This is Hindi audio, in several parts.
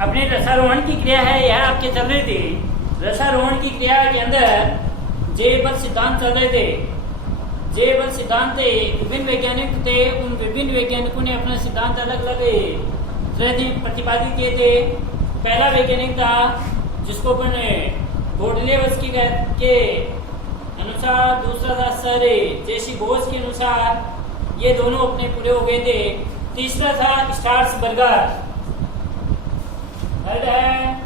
अपने रसारोहण की क्रिया है, यह आपके चल रही थी। रसारोहण की क्रिया के अंदर जे बल सिद्धांत चल रहे थे। जे बल सिद्धांत थे, विभिन्न वैज्ञानिक थे, उन विभिन्न वैज्ञानिकों ने अपना सिद्धांत अलग अलग तरह से प्रतिपादित किए थे। पहला वैज्ञानिक था जिसको अपन गोडलेवस्की के अनुसार, दूसरा था सर जेसी बोस के अनुसार, ये दोनों अपने पूरे हो गए थे। तीसरा था स्टार्सबर्गर, थर्ड है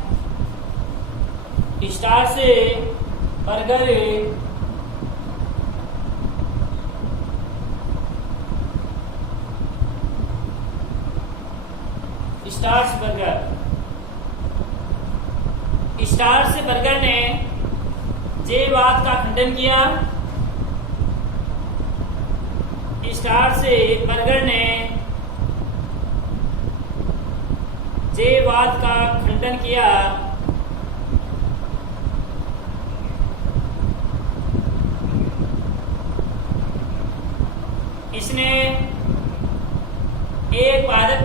स्टार्सबर्गर, स्टार्सबर्गर ने जे बात का खंडन किया। स्टार्सबर्गर ने जे बात का खंडन किया। इसने एक पादप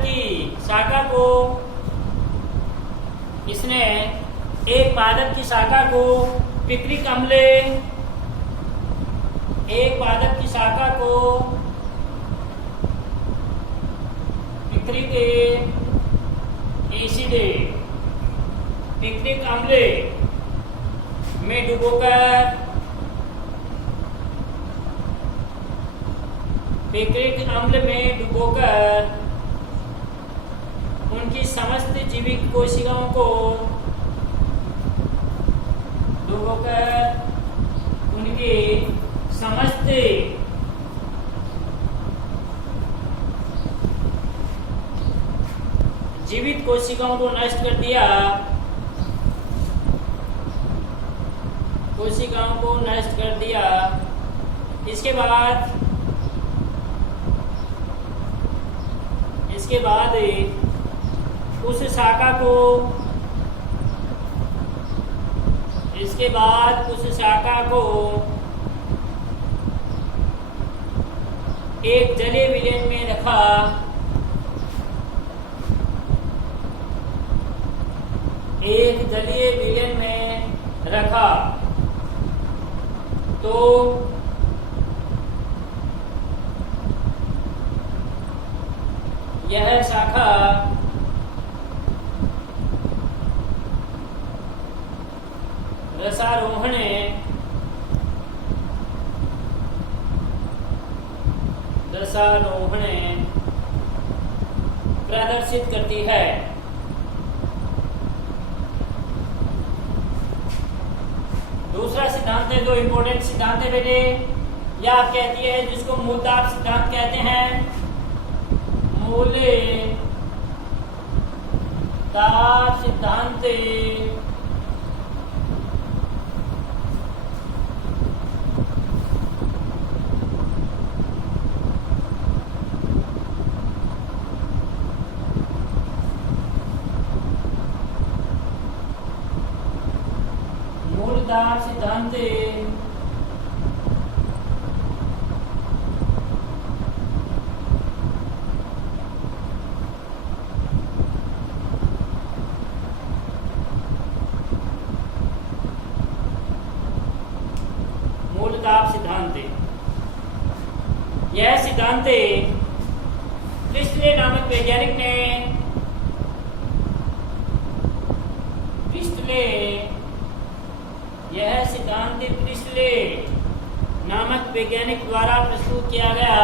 की शाखा को पिक्रिक अम्ल, पिक्रिक एसिड, पिक्रिक अम्ल में डुबोकर उनकी समस्त जीवित कोशिकाओं को नष्ट कर दिया। इसके बाद उस शाखा को एक जलीय विलयन में रखा। तो यह शाखा रसारोहण प्रदर्शित करती है। दूसरा सिद्धांत है, जो इम्पोर्टेंट सिद्धांत है बेटे, यह आप कहती है जिसको मूलदाब सिद्धांत कहते हैं। मूलदाब सिद्धांत यह सिद्धांत प्रिस्टले नामक वैज्ञानिक ने प्रिस्टले नामक वैज्ञानिक द्वारा प्रस्तुत किया गया।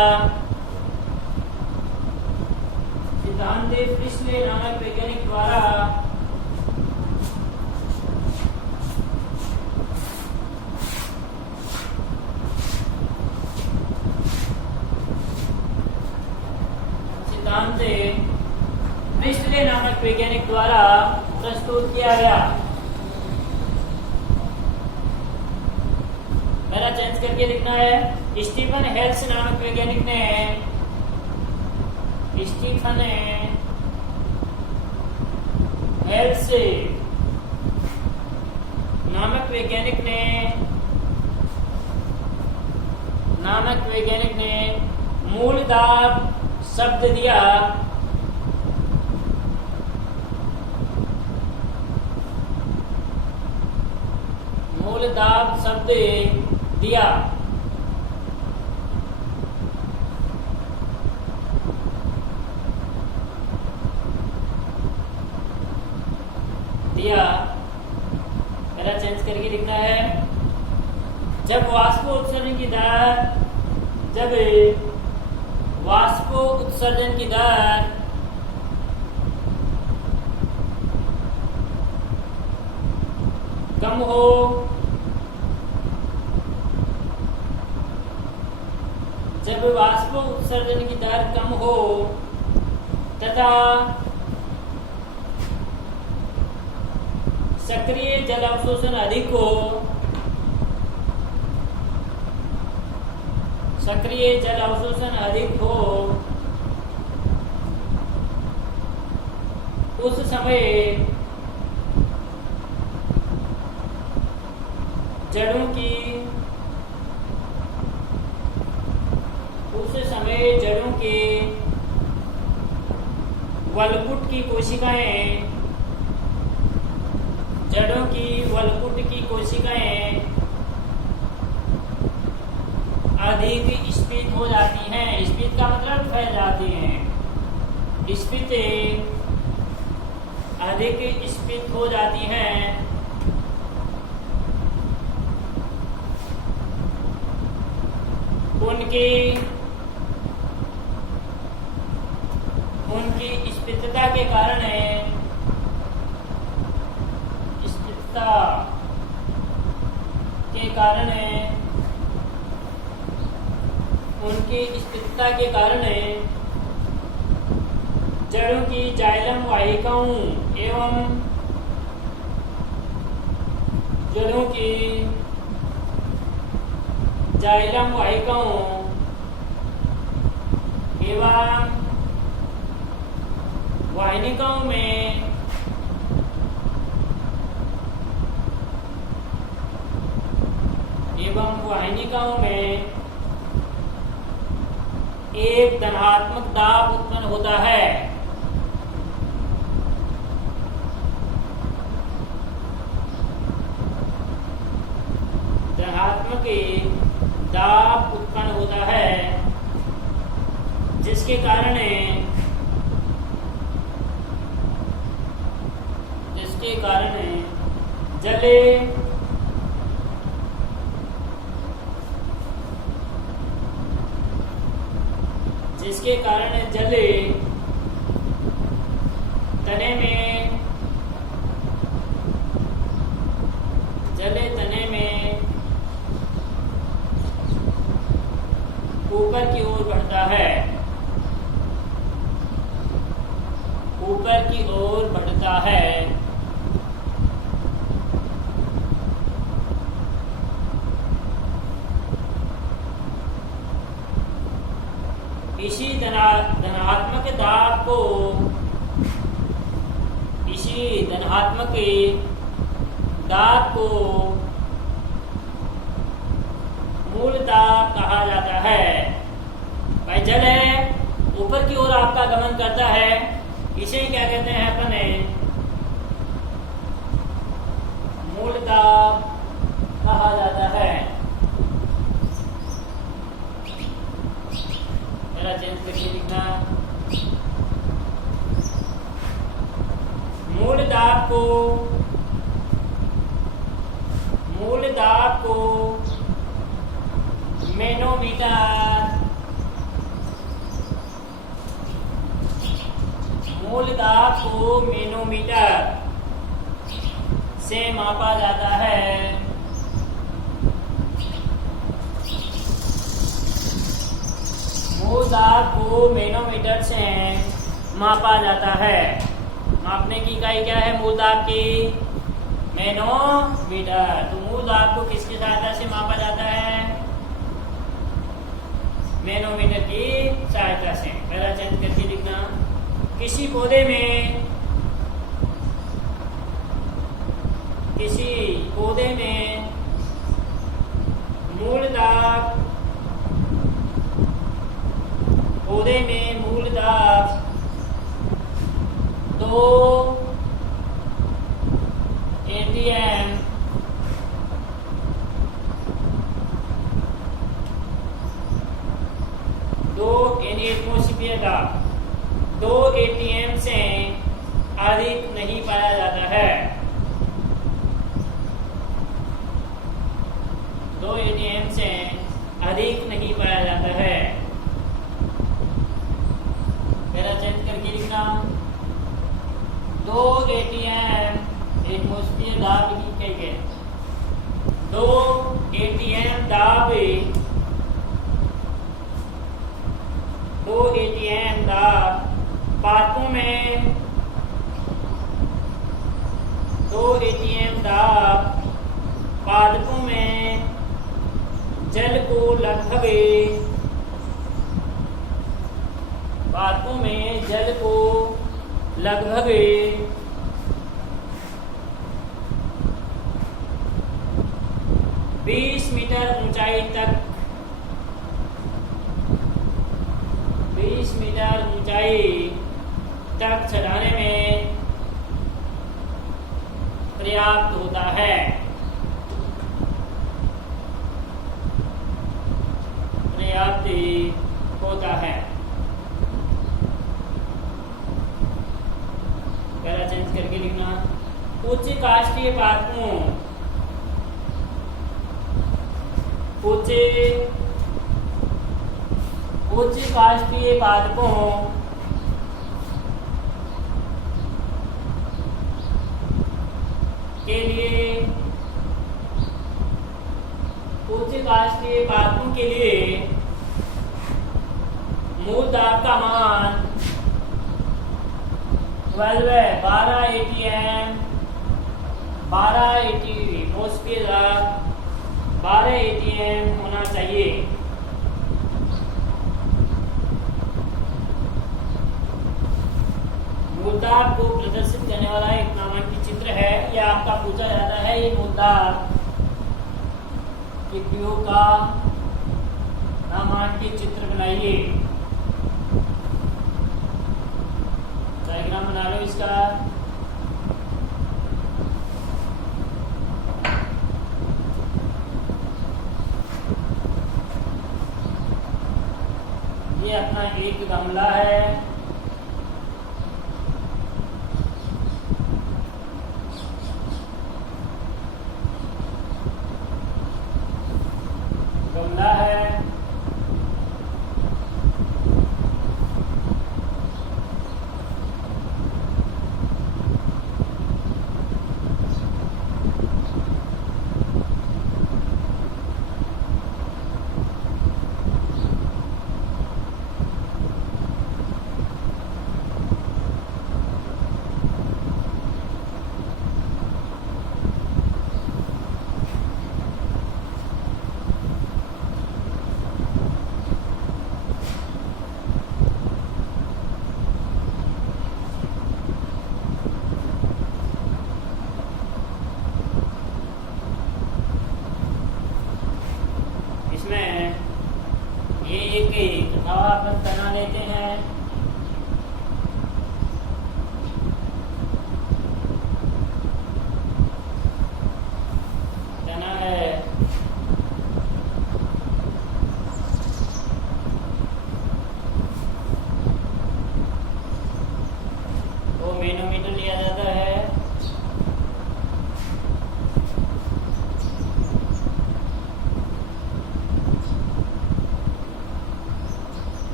प्रिस्टले नामक वैज्ञानिक द्वारा प्रस्तुत किया गया। मेरा चेंज करके लिखना है। स्टीफन हेल्स नामक वैज्ञानिक ने मूलदाब शब्द दिया। दाब शब्द दिया। दिया पहला चेंज करके लिखना है। जब वाष्प उत्सर्जन की दर कम हो तथा सक्रिय जल अवशोषण अधिक हो, उस समय जड़ों के वलकुट की कोशिकाएं अधिक स्फीत हो जाती हैं। स्फीत का मतलब फैल जाती हैं। अधिक स्फीत हो जाती हैं। उनकी स्फीतता के कारण जड़ों की जाइलम वाहिकाओं एवं वाहिनिकाओं में एक धनात्मक दाब उत्पन्न होता है। जिसके कारण जल तने में ऊपर की ओर बढ़ता है। इसी धनात्मक दाब को मूल दाब कहा जाता है। भाई जल है, ऊपर की ओर आपका गमन करता है, इसे क्या कहते हैं अपन मूल दाब कहा जाता है। मेरा चेंज करके लिखना। मूल दाब को मैनोमीटर से मापा जाता है। मूल दाब को मैनोमीटर से मापा जाता है। मापने की इकाई क्या है मूल दाब की? मैनोमीटर। तो मूल दाब को किसकी सहायता से मापा जाता है? मैनोमीटर की सहायता से। पहला चेंज करके लिखना। किसी पौधे में मूल दाब 2 atm एटमॉस्फेयर दाब 2 ATM से अधिक नहीं पाया जाता है। 2 ATM से अधिक नहीं पाया जाता है। मेरा चेंज करके लिखना 2 ATM एटमॉस्फेयर दाब की कही है 2 ATM दाब 2 ATM दाब पादपों में 2 ATM दाब पादपों में जल को लगभग पादपों में जल को लगभग 20 मीटर ऊंचाई तक 20 मीटर ऊंचाई तक चढ़ाने में पर्याप्त होता है। पर्याप्त होता है। पहला चेंज करके लिखना उच्च काष्ठीय पादपों उच्च काष्ठीय पादपों के लिए उच्च काष्ठीय पादपों के लिए मूल दाब का मान 12 ATM 12 एटमॉस्फेयर दाब 12 ATM होना चाहिए। मूलदाब को प्रदर्शित करने वाला एक नामांकित चित्र है। यह आपका पूछा जाता है ये मूलदाब के प्रयोग का नामांकित चित्र बनाइए। डायग्राम बना लो इसका। ये अपना एक गमला है। गमला है।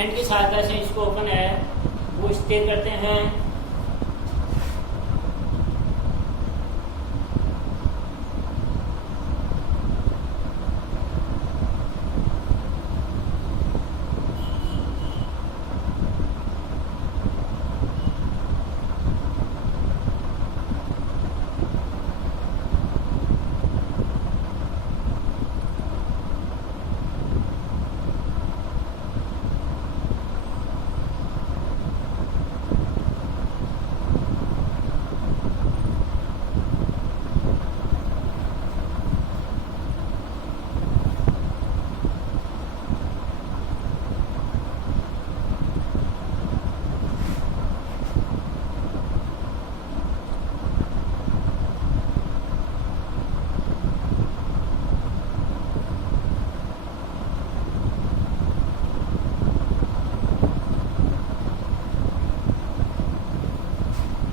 स्टैंड की सहायता से इसको अपन है वो स्थिर करते हैं।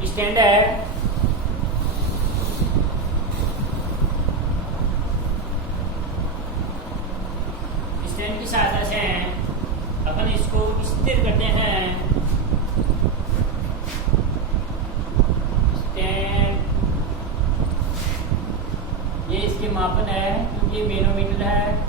स्टैंड है स्टैंड की सहायता से अपन इसको स्थिर करते हैं। स्टैंड ये इसके मापन है क्योंकि ये मैनोमीटर है।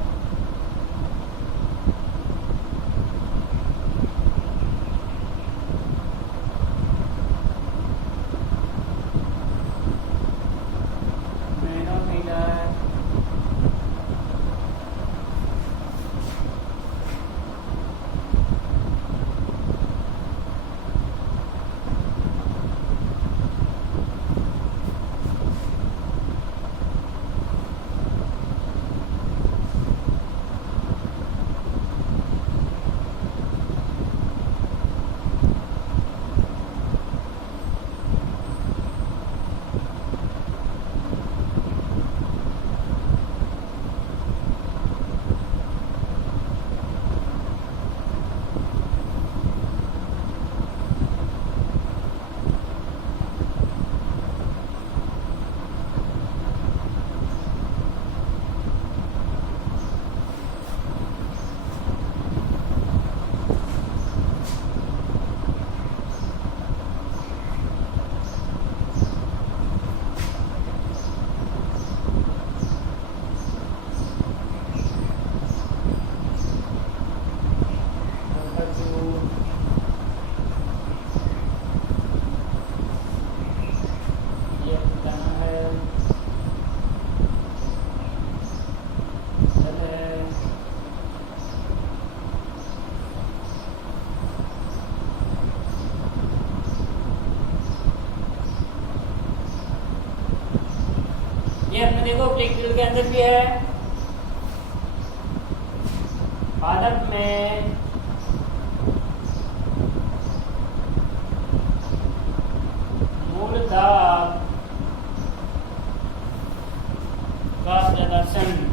ये अपने देखो प्रैक्टिकल के अंदर भी है। पादप में मूल दाब का प्रदर्शन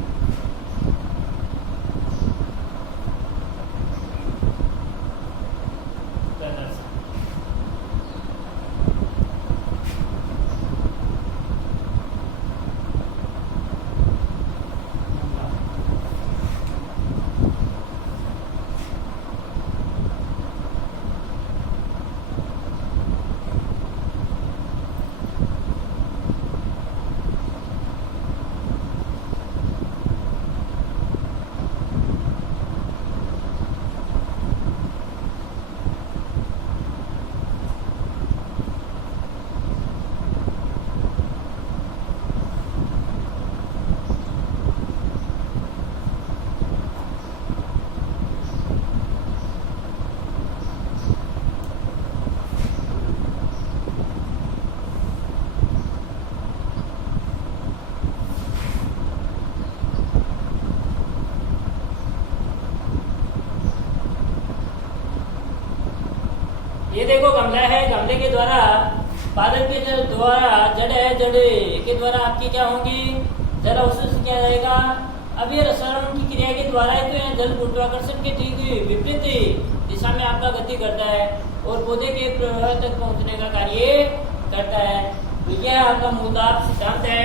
ये देखो गमला है। गमले के द्वारा पादप के द्वारा जड़ है, जड़ के द्वारा आपकी क्या होंगी, जल अवशोषित किया जाएगा। अब ये रसायन की क्रिया के द्वारा जल गुरुत्वाकर्षण के ठीक विपरीत दिशा में आपका गति करता है और पौधे के प्रवाह तक पहुंचने का कार्य करता है। तो यह आपका मूलदाब सिद्धांत है।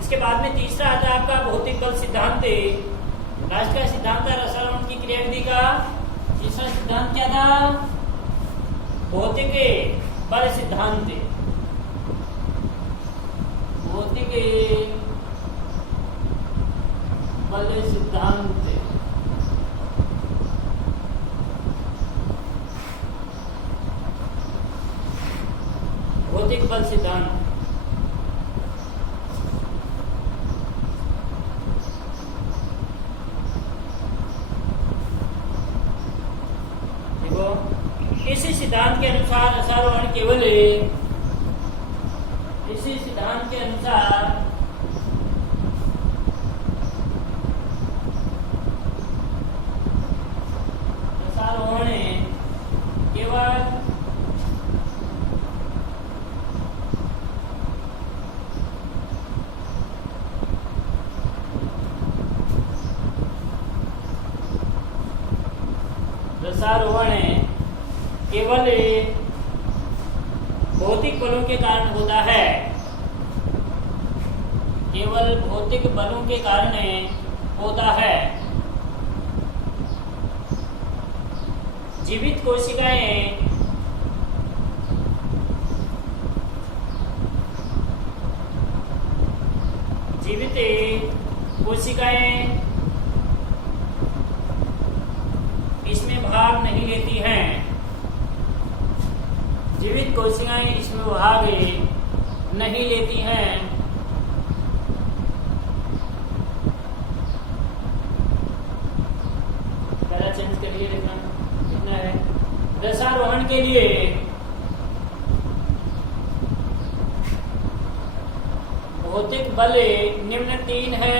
इसके बाद में तीसरा आता है आपका भौतिक बल सिद्धांत। लास्ट का सिद्धांत है रसायन की क्रिया विधि का। तीसरा दूसरा सिद्धांत क्या था? भौतिक बल सिद्धांत। भौतिक बल सिद्धांत। भौतिक बल सिद्धांत। इसी सिद्धांत के अनुसार रसारोहण केवल, इसी सिद्धांत के अनुसार रसारोहण केवल रसारोहण केवल भौतिक बलों के कारण होता है, केवल भौतिक बलों के कारण होता है। जीवित कोशिकाएं इसमें भाग नहीं लेती हैं। जीवित कोशिकाएं इसमें भाग नहीं लेती हैं। पहला चेंज करिए, लिखना है रसारोहण के लिए भौतिक बल निम्न 3 है।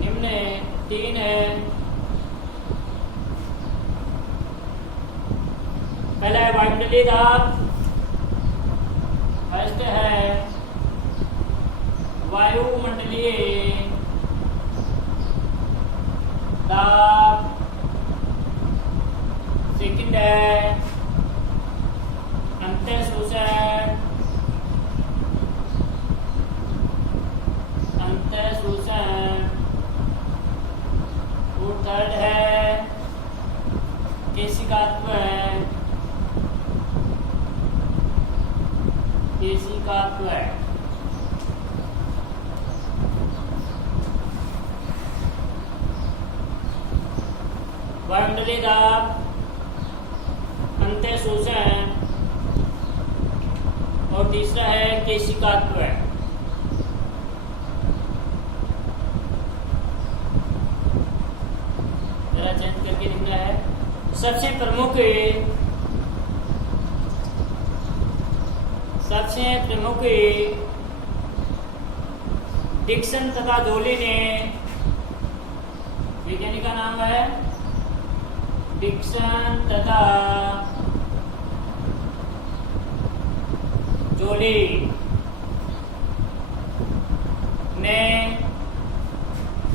निम्न 3 है। पहला है वायुमंडलीय दाब। फर्स्ट है वायुमंडलीय दाब। सेकंड है अंतःशोषण। और थर्ड है केशिकात्व। वायुमंडलीय दाब, अंतःशोषण और तीसरा है केशिकात्व। जरा चेंज करके लिखना है। सबसे प्रमुख डिक्सन तथा जोली ने, वैज्ञानिक का नाम है डिक्सन तथा जोली ने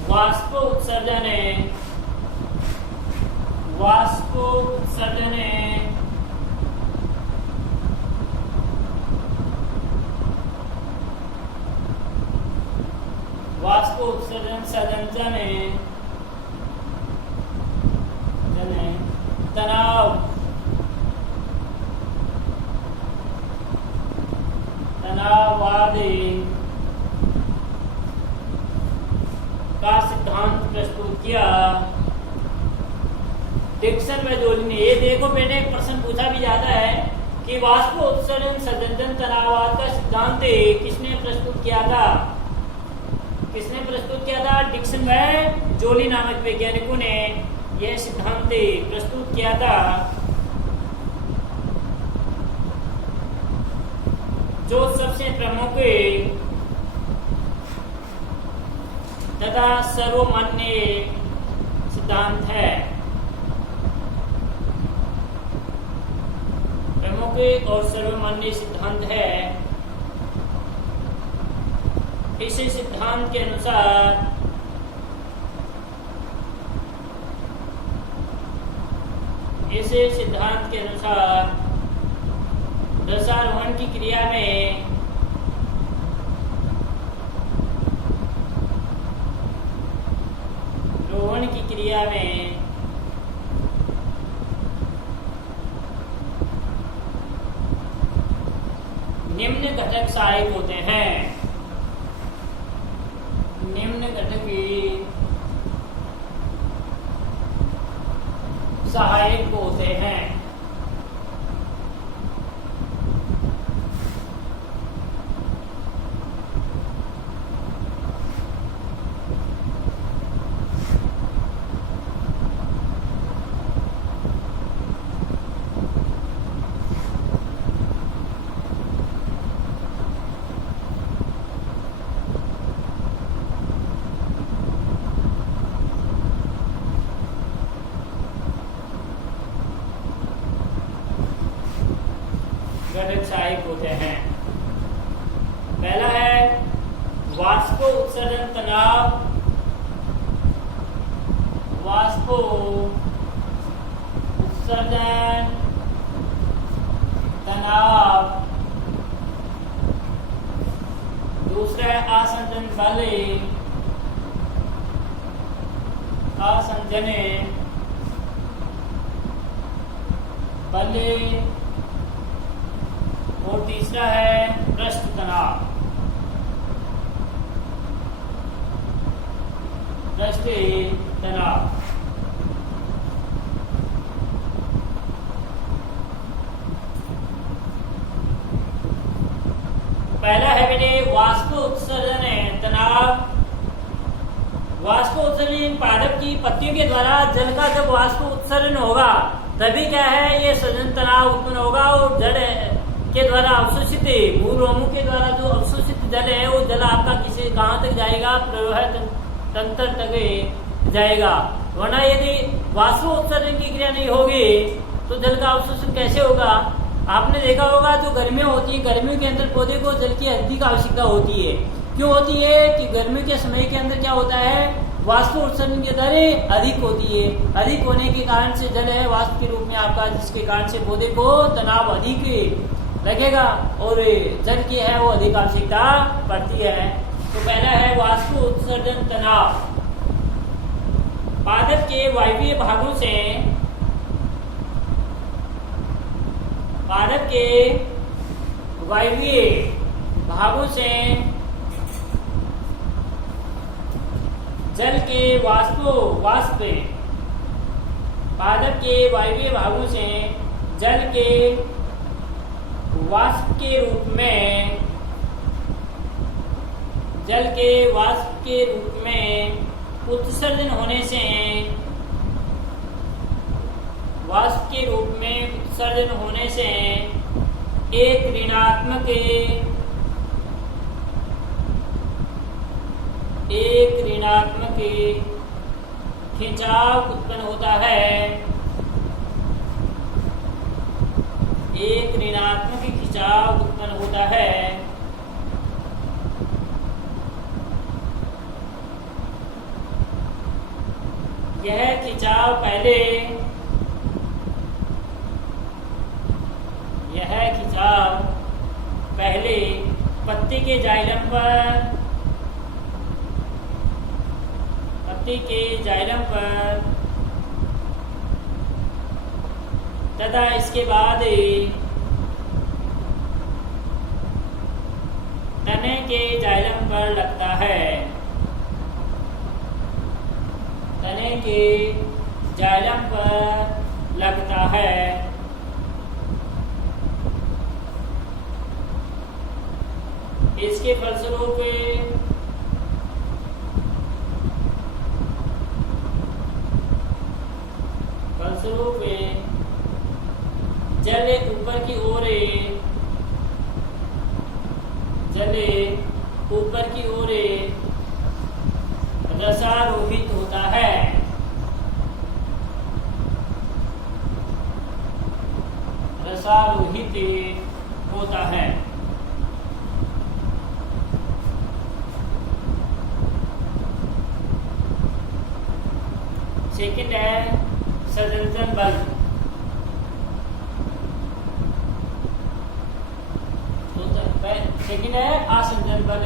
वाष्प उत्सर्जन संरचना तनाववादी का सिद्धांत प्रस्तुत किया। डिक्सन व जोली ने, ये देखो बेटे एक प्रश्न पूछा भी जाता है कि वाष्प उत्सर्जन संरचना तनाववाद का सिद्धांत किसने प्रस्तुत किया था? डिक्सन व जोली नामक वैज्ञानिकों ने यह सिद्धांत प्रस्तुत किया था, जो सबसे प्रमुख तथा सर्वमान्य सिद्धांत है। प्रमुख और सर्वमान्य सिद्धांत है। इस सिद्धांत के अनुसार रसारोहण की क्रिया में रोहण की क्रिया में निम्न घटक सहायक होते हैं। निम्न घटक सहायक होते हैं। घटक सहायक होते हैं। पहला है वाष्पो उत्सर्जन तनाव। वाष्पो उत्सर्जन तनाव। दूसरा है आसंजन बल। आसंजन बल। और तीसरा है पृष्ठ तनाव। पृष्ठ तनाव। पहला है बेटे वाष्प उत्सर्जन तनाव। वाष्प उत्सर्जन पादप की पत्तियों के द्वारा जल का जब वाष्प उत्सर्जन होगा तभी क्या है ये सृजन तनाव उत्पन्न होगा। और जड़ के द्वारा अवशोषित मूल रोमों के द्वारा जो अवशोषित जल है वो जल आपका किसी कहाँ तक जाएगा, प्रवाह तंत्र तक जाएगा। वरना यदि वाष्प उत्सर्जन की क्रिया नहीं होगी तो जल का अवशोषण कैसे होगा। आपने देखा होगा जो गर्मियां होती है, गर्मियों के अंदर पौधे को जल की अधिक आवश्यकता होती है। क्यों होती है कि गर्मियों के समय के अंदर क्या होता है, वाष्प उत्सर्जन की दरें अधिक होती है। अधिक होने के कारण से जल है वाष्प के रूप में आपका, जिसके कारण से पौधे को तनाव अधिक लगेगा और जल की है वो अधिक आवश्यकता पड़ती है। तो पहला है वाष्प उत्सर्जन तनाव। पादप के वायवीय भागों से, पादप के वायवीय भागों से जल के वाष्प पादप के वायवीय भागों से जल के वाष्प के रूप में, जल के वाष्प के रूप में उत्सर्जन होने से, वाष्प के रूप में उत्सर्जन होने से एक ऋणात्मक खिंचाव उत्पन्न होता है। एक ऋणात्मक खिंचाव उत्पन्न होता है। यह खिंचाव पहले पत्ती के जाइलम पर तथा इसके बाद तने के जाइलम पर लगता है। तने के जाइलम पर लगता है। इसके फलस्वरूप जल ऊपर की ओर रसारोहित होता है। रसारोहित होता है। सेकंड है संजन बल। सेकंड है आसंजन बल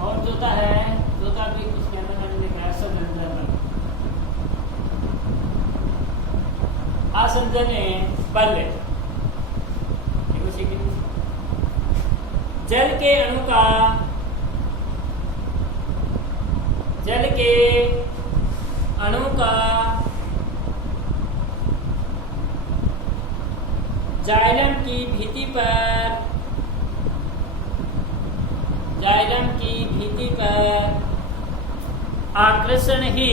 और चौथा भी कुछ कहना मैंने लिखा है संजन बल। आसंजन बल। जल के अणु का जाइलम की भीति पर आकर्षण ही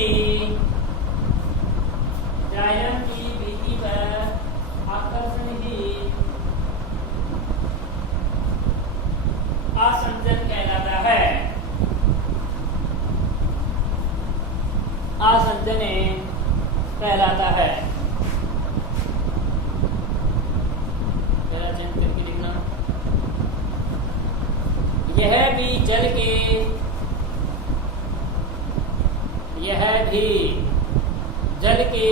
आसंजन कहलाता है। आसंजन कहलाता है। चेंज करके लिखना। यह भी जल के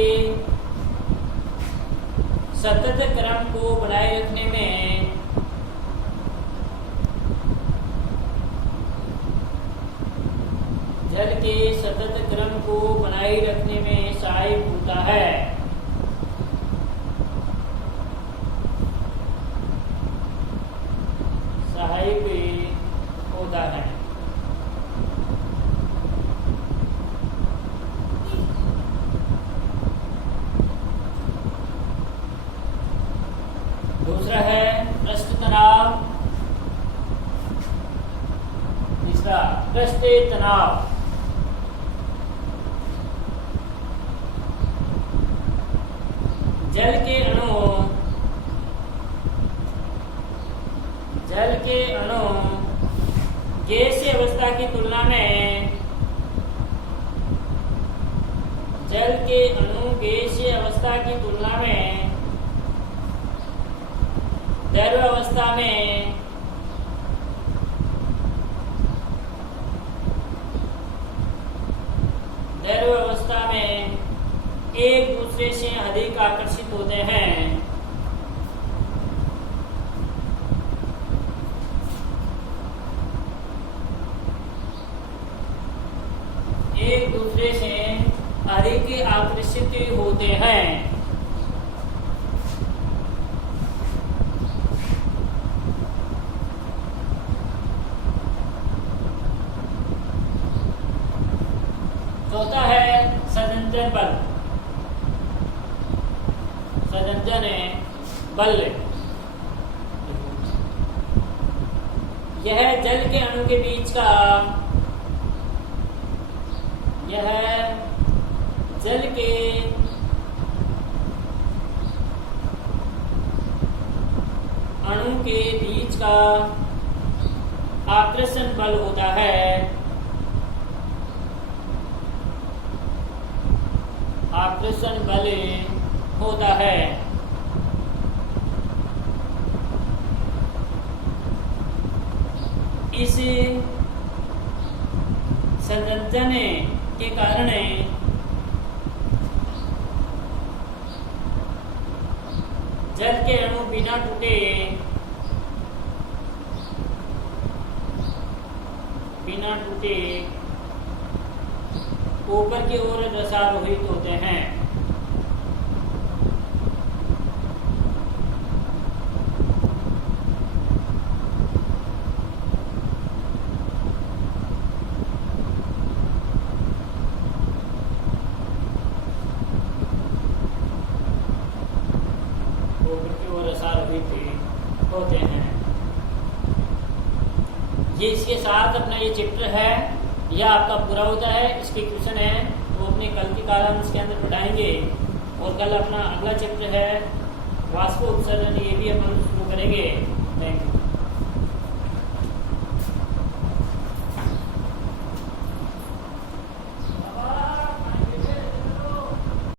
सतत क्रम को बनाए रखने में सहायक होता है। दूसरा है पृष्ठ तनाव। तीसरा पृष्ठ तनाव। जल के अणु गैसीय अवस्था की तुलना में द्रव्यावस्था में एक दूसरे से अधिक आकर्षित होते हैं। चौथा है संयोजन बल। यह जल के अणु के बीच का आकर्षण बल होता है। इस संयोजन के कारण जल के अणु बिना टूटे ऊपर की ओर रसारोहित होते हैं। ये इसके साथ अपना ये चैप्टर है यह आपका पूरा होता है। इसके क्वेश्चन है वो अपने कल की कालांश के अंदर पढ़ाएंगे और कल अपना अगला चैप्टर है वाष्प उत्सर्जन, ये भी अपन शुरू करेंगे। Thank you.